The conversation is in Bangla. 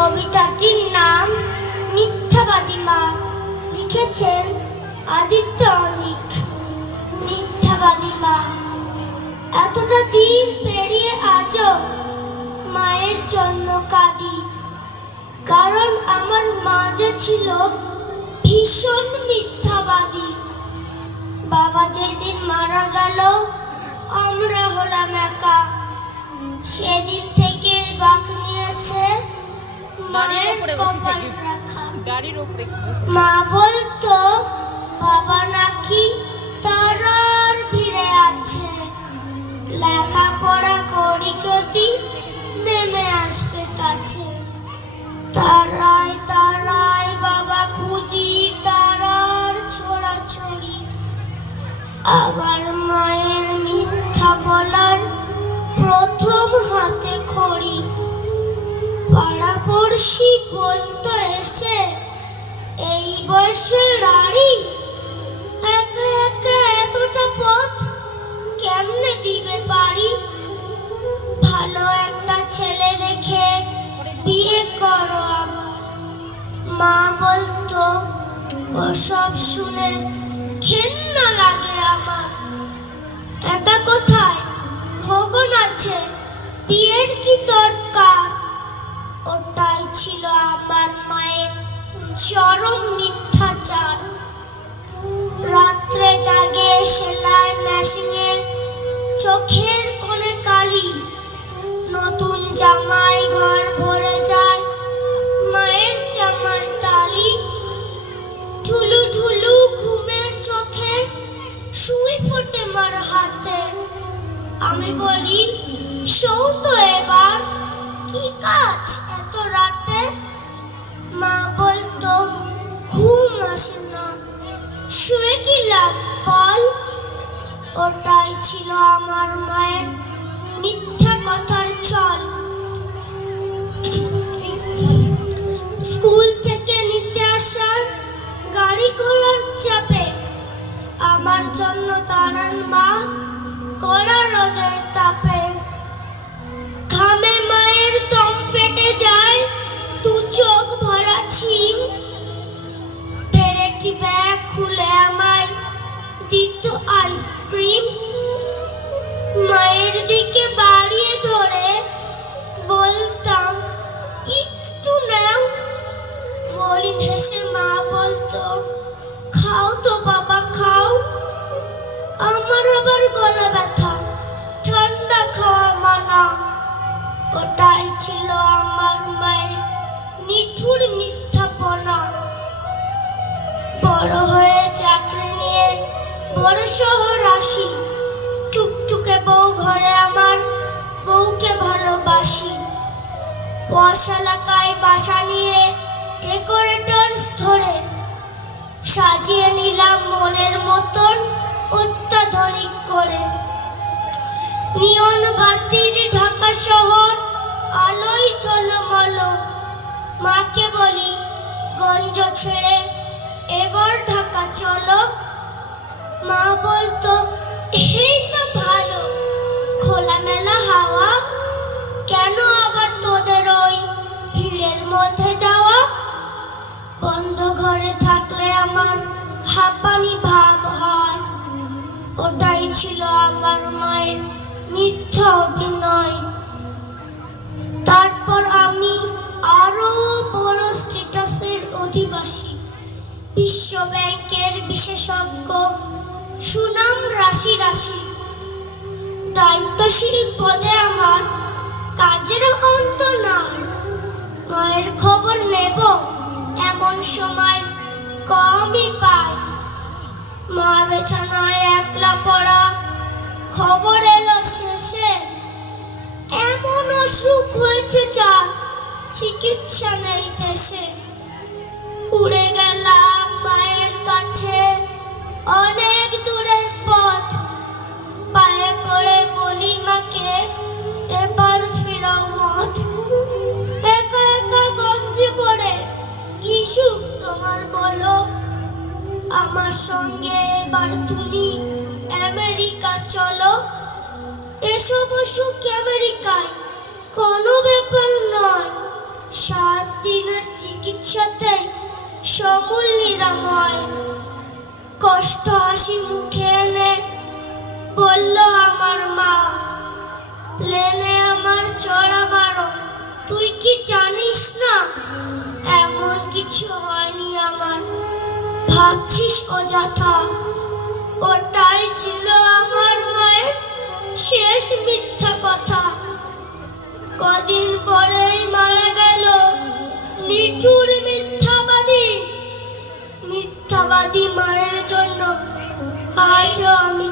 কবিতাটির নাম মিথ্যাবাদী মা। লিখেছেন আদিত্য অনিক। মিথ্যাবাদী মা। এতটা দিন পেরিয়ে আজও মায়ের জন্য কাঁদি। কারণ আমার মা যে ছিল ভীষণ মিথ্যাবাদী। বাবা যেদিন মারা গেল, আমরা হলাম একা। সেদিন থেকে বাক নিয়েছে গাড়ির গাড়ির মা বলতো বাবা নাকি তার আর ফিরে আছে। লেখাপড়া করি যদি নেমে আসবে কাছে। তারাই তারাই বাবা খুঁজি তারার ছোড়াছড়ি। আবার মায়ের মিথ্যা বলার প্রথম হাতে খড়ি। পাড়াপড়শি বলতো এসে? এই বয়সের নারী? একা একা এতটা পথ কেমনে দিবে পারি? ভালো একটা ছেলে দেখে বিয়ে করো মা বলতো, ওসব শুনে ঘেন্না লাগে আমার। ছিল আমার মায়ের চরম মিথ্যাচার রাত্রে জাগে সেলাই মেশিনে চোখের কোণে কালি। নতুন জামাই ঘর ভরে যায়, মায়ের জামাই তালি। ঠুলু ঠুলু ঘুমের চোখে শুই ফোটে মার হাতে। আমি বলি শৌ তো এবার, কি কাজ রাতে মা বলতো, ঘুম আসে না। শুয়ে কি লাভ বল? ওটাই ছিল আমার মায়ের মিথ্যা কথার চল স্কুল থেকে নিতে আসার গাড়ি ঘোড়ার চাপে addicted to ice cream. শহর আসি। টুকটুকে বউ ঘরে আমার, বউকে ভালোবাসি। পশ এলাকায় বাসা নিয়ে ডেকোরেটরস ধরে সাজিয়ে নিলাম মনের মতন অত্যাধুনিক করে। নিয়ন বাতির ঢাকা শহর, আলোয় ঝলমল। মাকে বলি, গঞ্জ ছেড়ে এবার ঢাকা চলো। মা বলতো, এই তো ভালো। খোলামেলা হাওয়া। কেন আবার তোদের ওই ভিড়ের মধ্যে যাওয়া? বন্ধ ঘরে থাকলে আমার হাঁপানি ভাব হয়। ওটাই ছিল আমার মায়ের মিথ্যা অভিনয়। তারপর আমি আরও বড় স্ট্যাটাসের অধিবাসী। বিশ্ব ব্যাংকের বিশেষজ্ঞ সুনাম রাশি রাশি। দায়িত্বশীল পদে আমার কাজের অন্ত নাই। মায়ের খবর নেব, এমন সময় কমই পাই। মা বেছানায় একলা পড়া, খবর এলো শেষে। এমন অসুখ হয়েছে যা চিকিৎসা নেই দেশে। উড়ে গেলাম সুখ তোমার বলো, আমার সঙ্গে এবার তুমি আমেরিকা চলো। এসব অসুখ আমেরিকায়? কোনো ব্যাপার নয়। সাত দিনের চিকিৎসাতে সমূল নিরাময়। কষ্ট হাসি মুখে এনে বলল আমার মা, প্লেনে আমার চড়া বারণ। তুই কি জানিস না? এমন কিছু হয়নি আমার। ভাবছিস অযথা। ওটাই ছিল আমার মায়ের শেষ মিথ্যা কথা। কদিন পরেই মারা গেল নিঠুর মিথ্যাবাদী। মিথ্যাবাদী মায়ের জন্য আজও আমি